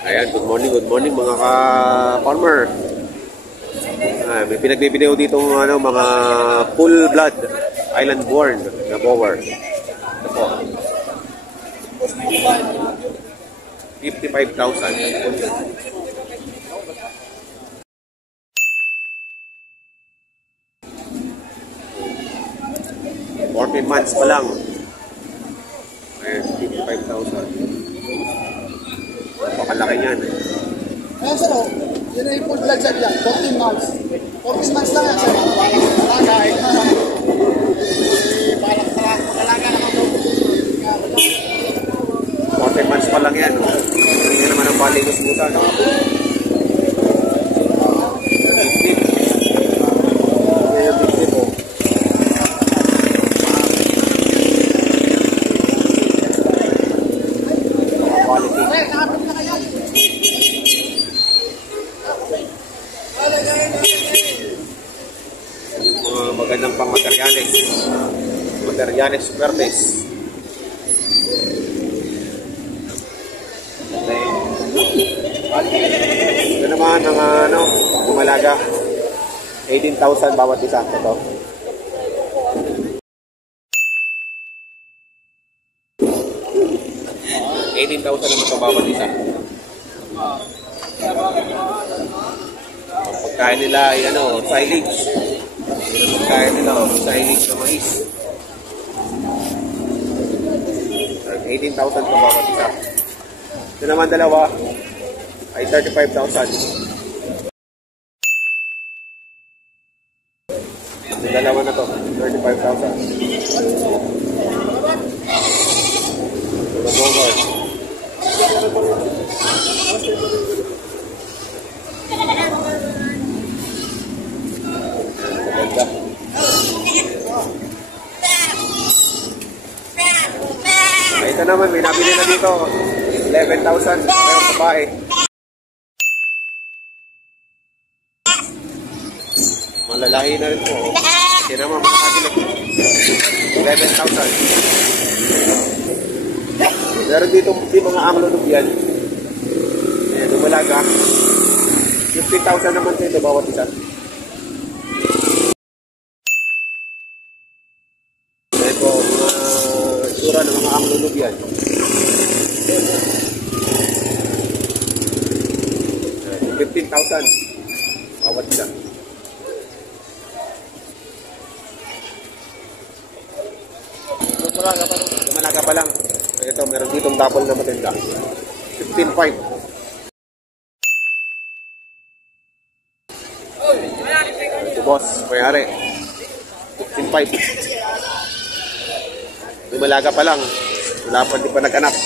Ayan, good morning mga ka-farmer. May pinagbibideo dito mga full blood island born na bower. Ito po. 55,000. 14 months pa lang. Ayan, 55,000. Napakalaki niyan. Ayan sir, yun ay full blood sir yan, 14 months. 14 months lang yan sir. Balagay. Balak sa pagalaga naman daw. 14 months pa lang yan. Hindi naman ang baligos buta, no? Magandang pang materiales verdes. Ito naman ang bumalaga 18,000 bawat isa. Ito 18,000 naman ito bawat isa. Pagkain nila ay silage. Pagkain nila silage na mais. 18,000 pa bawat isa. Ito naman dalawa ay 35,000. Yung dalawa na to, 35,000. Maganda. Ito naman, may nabili na dito. 11,000 pero babae. Malalahi na rin po. Kasi naman makakabili. 11,000. Meron dito mga anglo yan. Dumalaga. 50,000 naman ito bawat isa. Ito mga sura ng mga anglo yan. 15,000 bawat isa. Dumalaga pa lang. Ito, meron ditong double na matenda. 15,500. Ito boss, mayari. 15,500. Dumalaga pa lang. Wala pa, di pa nag-anak.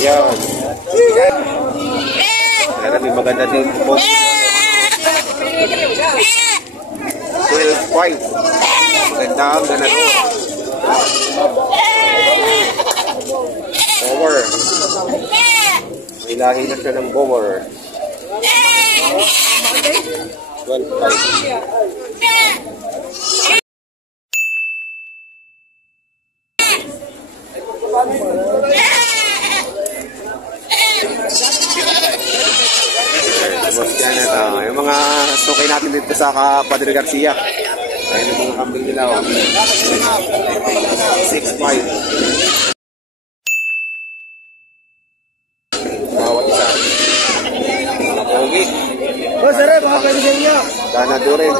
Ayan. Kaya may maganda din po. 12,500. Maganda ang ganito. Bower. May lahi na siya ng bower. 12,500. Yung mga sukay natin dito sa Padre Garcia. Ayun yung mga kambing nila. 6,500. Bawat isa. Okay. Oh, sir, baka pwede sa inyo. Ganado rin.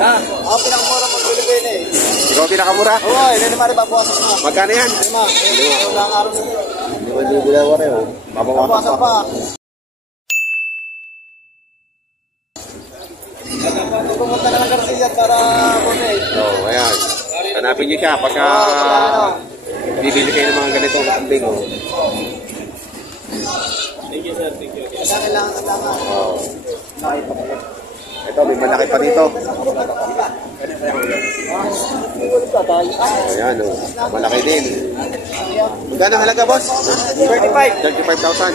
Ha? Ako pinakamura mag-Pilipin eh. Ikaw pinakamura? Oo, hindi naman rin babawasan mo. Magkano yan? 5. Wala ang araw sa iyo. 5,000 rin. Babawasan pa. Pumunta na ng Garcia para donate. So, ayan. Hanapin niyo siya pagka bibili kayo ng mga ganitong kambing. Thank you, sir. Thank you. Kailangan kasama. Ito, may malaki pa dito. Ayan, malaki din. Magkano halaga, boss? 35,000.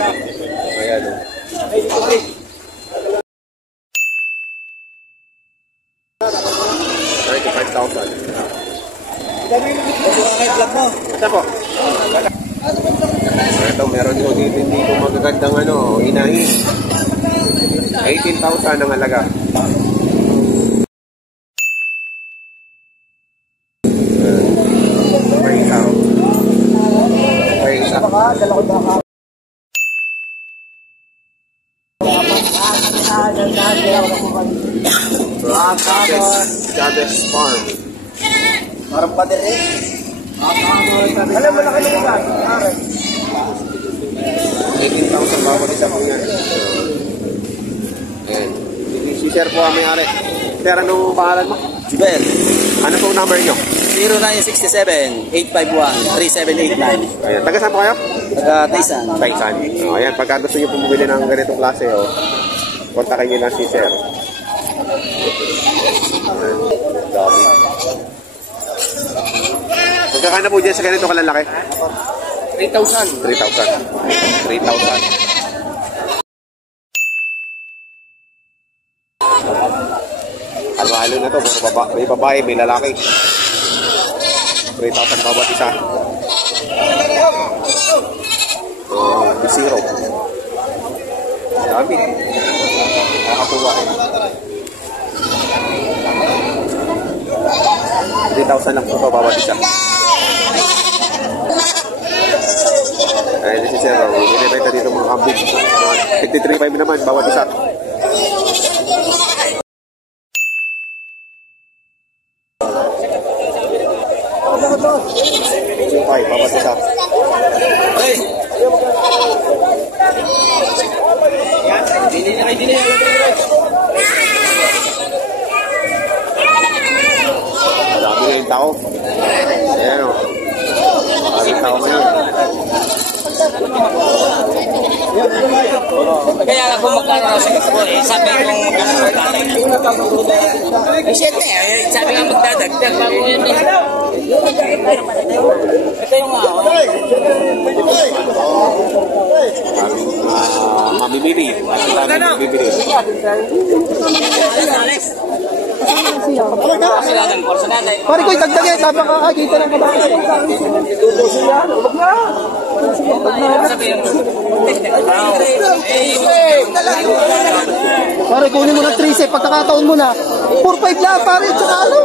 Ayan. 35,000. Ito po. Ito, meron ko dito magagandang inahin. 18,000 ang halaga. May isa. Chavez Farm. Parang pader eh. Alam mo na kayo ba? 18,000 bawat isa po yan. Ayan. Si-share po ang may-ari. Sir, anong pangalan mo? Jubel, Ano pong number nyo? 0967-851-3789. Ayan. Taga saan po kayo? Taysan. Taisan. Ayan. Pagka gusto nyo pumili ng ganitong klase, kontakin nyo lang si Sir. Ayan. Dami. Magkakana na po dyan sa ganito kalalaki? 3,000. 3,000. 3,000. Halo na to, may babae, may lalaki. 3,000 bawat isa. Bisiro. Dami. Nakakatuwa. 3,000 lang po bawat isa. Ayun si Sir, binibenta dito mga kambing. 53.5 naman bawat isa. Ay, bawat isa. Dami na yung tao. Ayan o. Maraming tao ngayon. Kaya nga kung magkano na sa ko, sabi kong magkano. Siyempre, sabi nga magdadagdag. Bago yun eh. Ito yung Mamimili. Mamimili. Pare ko itagdag eh, tapang kakagita ng kabakas. Pare kunin mo na 3 pagkakataon mo na. 4-5 lang pare, tsaka ano?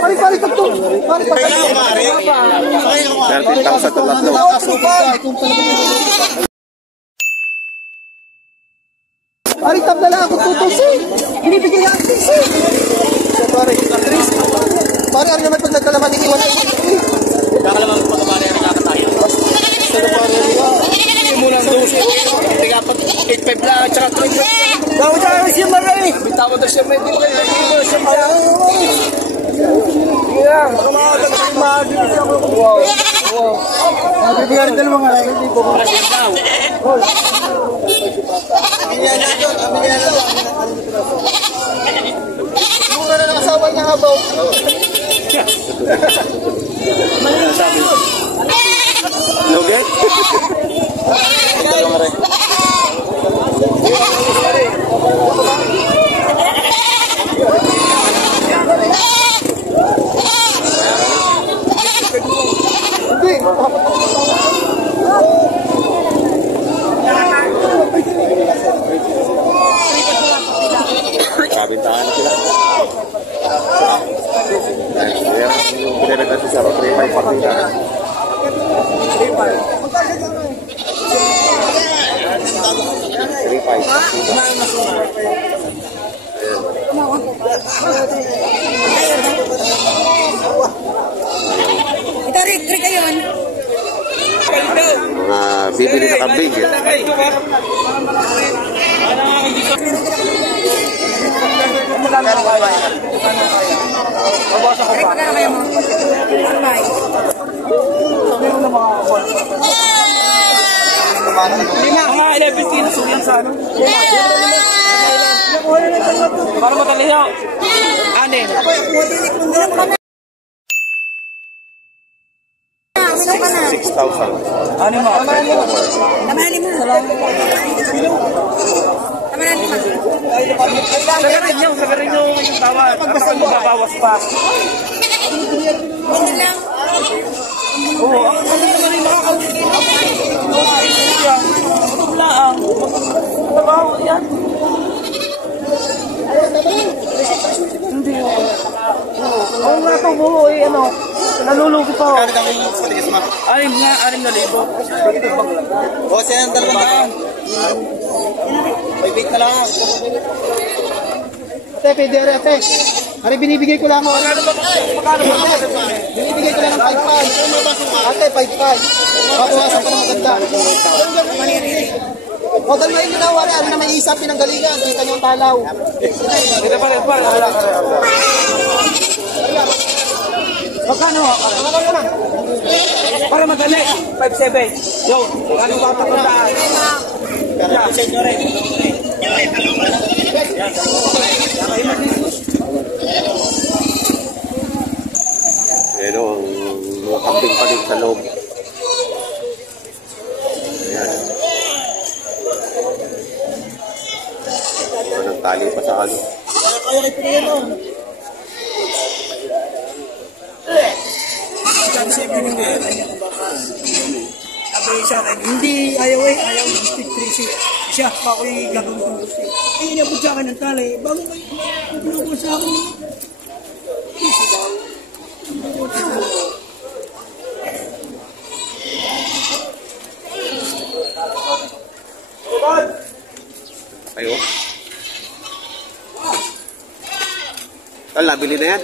Pare tagtong. Pare 13,000 to tatlo. Pare tap na lang ako tutusin. Binibigyan lang 3. Pare, pare ano naman pag nagkalaman ng iwan ay kakalaman ko pa pare ang nakatayo. Hindi mo lang 12. Tiga pa 8.5 lang at saka 3.5. Bawa tayo siya maray. Bitaw daw siya may Bibigyan rin dalawang alay. Hindi po. Mura na nakasawa niya nga ba? Luget? Kabintahan na sila. Yung pinirita si Saro, 3.5 partida. 3.5 partida. Ito, Rick yun. Mga bibili na kambing. Rick, magkano kayo mo? mga 11 kilos yan sa ano. Para matalihaw. Anin. 6,000. Ano mo? Tamali mo. Sagarin nyo yung tawa. Tapos mababawas pa. Ano lang? Oo, ako naman yung makakaulit. Magpaplaan. Magpapabaho yan. Hindi. Oo nga ito mo, ano. Nalulugi pa. Anim na libo. O, siya ang dalawang daan. May big na lang. Ate, pwede rin ate. Ari, binibigay ko lang ako. Magkano ba? Binibigay ko lang ng 5-5. Ate, 5-5. Pakuhasan pa ng maganda. O, dalmayin mo na, wari. Ano na may isa pinanggalingan. Kita niyo ang talaw. Ito pa. Magkano? Para madali. 5-7. Yo, ano ba papuntaan? Ayan o, ang mga kambing-panig sa loob. Ayan. Anong tali pa sa ano. Hindi, ayaw stick 3 siya, ako'y gagawin kong gusto. Inabot sa akin ng tali, bago may pinabot sa akin. Ayo. Tal, nabili na yan.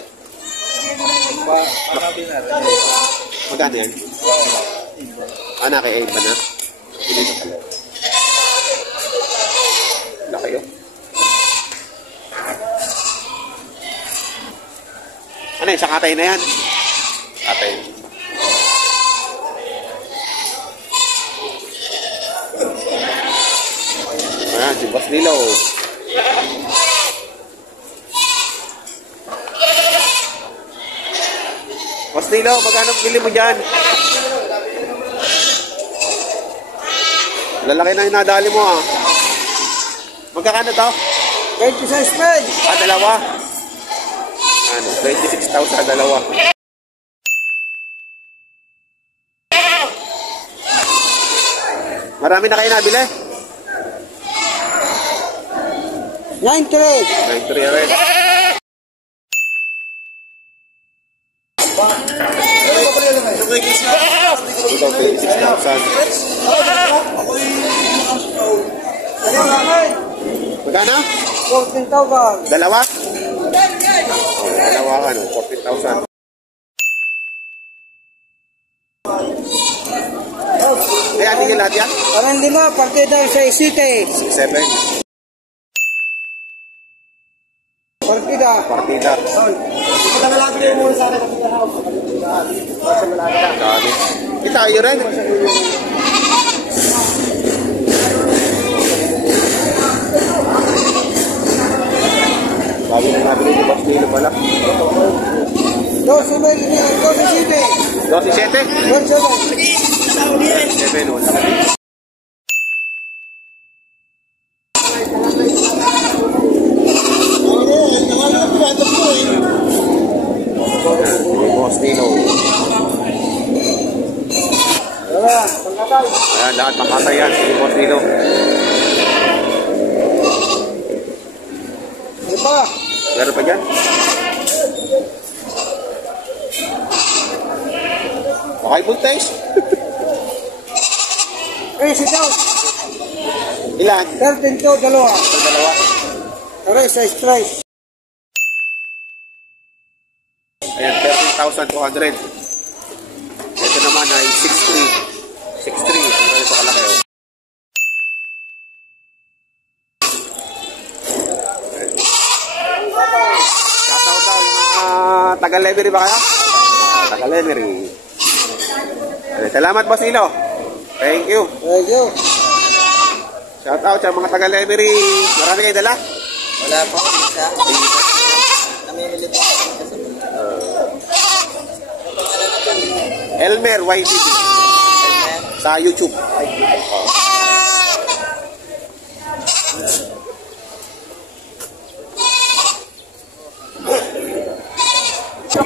Magkano yan? Kay Abe ba na? Bili na pala. Laki yun. Ano yun? Sa katay na yan? Katay. Ayan, si Boss Nilo. Boss Nilo, magkano bili mo dyan? Lalaki na yung nadali mo ah. Magkakano to? 26 spread. Dalawa. Ano, 26,000 dalawa. Marami na kayo nabili? 9-3. 9-3 rin. Ito, 26,000. Magkano? 14,000. Dalawa? Dalawa ka, no? 14,000. Kaya tingin lahat yan? Parang 5, partida sa City. 6-7. Partida. Partida. Dami. Tayo rin. Sabi na natin yung Boss Nilo pala. 12-7. 12-7? 7, wala ka din. Boss Nilo. Ayan, lahat makatay yan. Si Boss Nilo. Meron pa dyan? Okay, buntes. Sit out. Ilan? 13-2, dalawa. Dalawa. Aray, sa strike. Ayan, 13,200. Ito naman ay 6-3. 6-3. Ito kalaki oh. Shoutout daw yung mga taga-Lemery ba kaya? Taga-Lemery. Salamat, Boss Nilo. Thank you. Thank you. Shoutout sa mga taga-Lemery. Marami kayo dala? Wala po. Isa. Namimili po. Elmer YTV. Sa YouTube.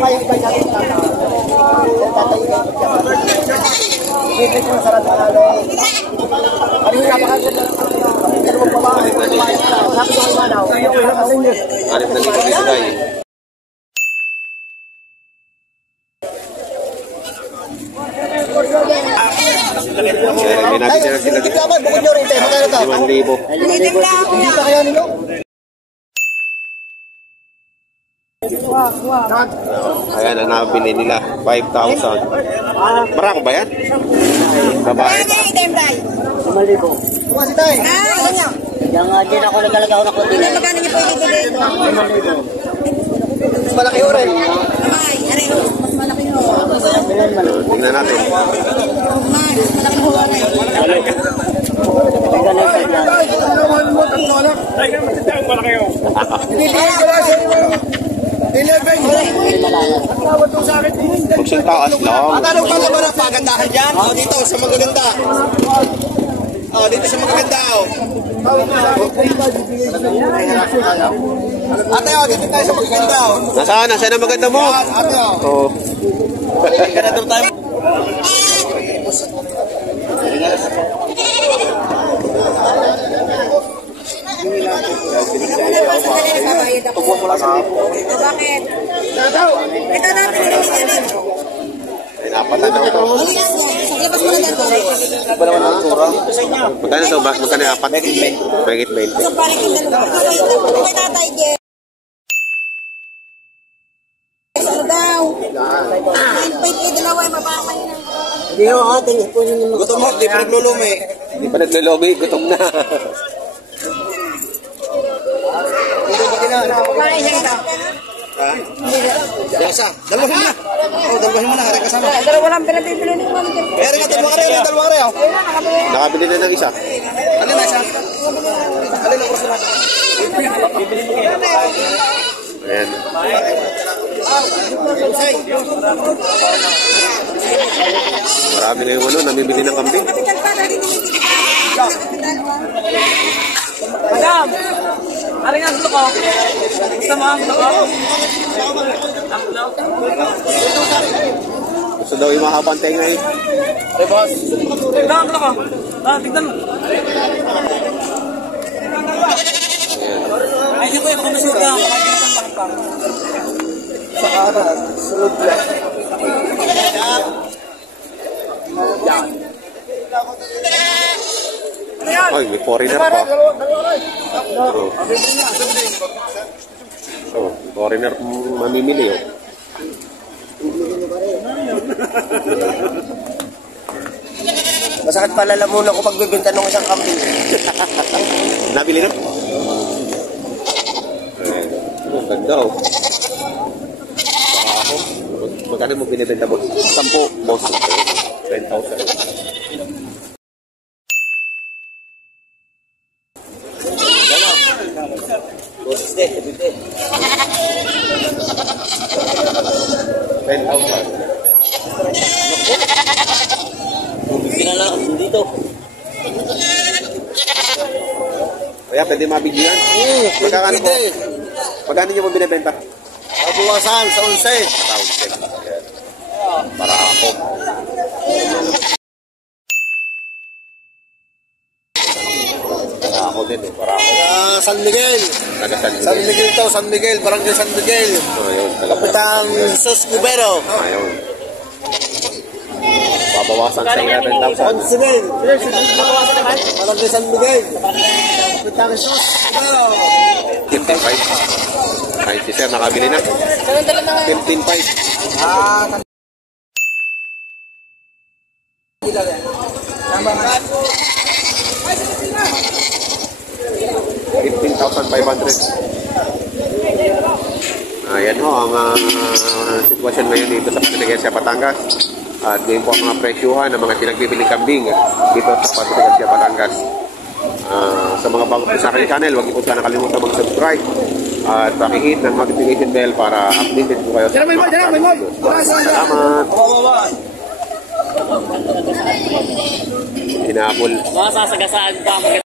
pa yung iba natin. Tatay ka. Hindi ko masarap na alay. Ano yung napakaganda? Dalawang babae. Sabi ko kay Manaw. Alit na dito dito tayo. May natin sila dito. Bukod nyo rin tayo. Magkano to? 5,000. Hindi pa kaya nilo? Ayan ang nabili nila. 5,000. Barako ba yan? Babae. Kuha si Tay. ganyan. Yan ako nagkalagaw na konti. Magkano niyo po ibibigay? Mas malaki ho rin. Ay, areho. Mas malaki ho. Tingnan natin. Mas malaki ho. Magsing taas lang. Tanong pala ba na pagandahan dyan? O dito sa magaganda. O dito sa magaganda. Ate o, dito tayo sa magaganda. Nasaan? Nasaan ang maganda mo? Ate o. Oo. Ganador tayo. Bakit? Ito natin ililiganin. Ay, napatan na ito. Labas mo na dito. Magkano ito? Magkano yung apat? Mahigit 20. Sa balik yung dalawa. Ito kay Tatay Jen. Ano daw? 9.8 dalawa yung mababa yun. Hindi ho ating ipunin yung Gutom mo, di pa naglulumi. Hindi pa naglolobi. Gutom na. Kumain siya ito. Isa. Dalawahin mo na. O, dalawahin mo na. Hari kasama. Dalawa lang pinabibili ng mga dyan. Hari ka, dalawa ka rin. Dalawa ka rin. Nakabili na ng isa. Alin na isa? Alin na kurso na? Ayan. Marami na yung namimili ng kambing. Kapital pa natin bumibili. Madam! Aling ang gusto ko. Gusto mo ang gusto ko? Gusto daw yung mahabang tenga eh. Tignan ang gusto ko. Tignan mo. Ay, hindi ko yung kumasod ka. sa kanan. Sunod lang. Ay, may foreigner pa. Oh, foreigner mamimili oh. Masakit pala lamunan ko pagbibenta ng isang kambing. Nabili na? Oh, ganda oh. Baka ako. Magkano mo binibenta boss? 10, boss. 10,000. Boses din, bibite. 10,000. Bibigyan na lang dito. Kaya pwede mabigyan. Magkano po? Magkano nyo mo binibenta? Mabuwasan sa 11. Para ako. Para ako din eh. Para ako. San Miguel. Taga San San Miguel. Miguel to, San Miguel, Barangay San Miguel. Ayun, talaga. Kapitang Sos Cubero. Ayun. Babawasan sa 11,000. Simil. Barangay San Miguel. Kapitang Sos Cubero. 15,500. Ay, si sir, nakabili na. 15,500. 15,500. Ayan ho ang sitwasyon ngayon dito sa Patuligasya, Batangas. At ngayon po ang mga presyuhan ng mga pinagbibiling kambing dito sa Patuligasya, Batangas. Sa mga bago po sa aking channel, huwag niyo po sana kalimutan mag-subscribe at pakihit ng notification bell para updated po kayo sa mga videos. Salamat! Hinapol. Masasagasaan pa.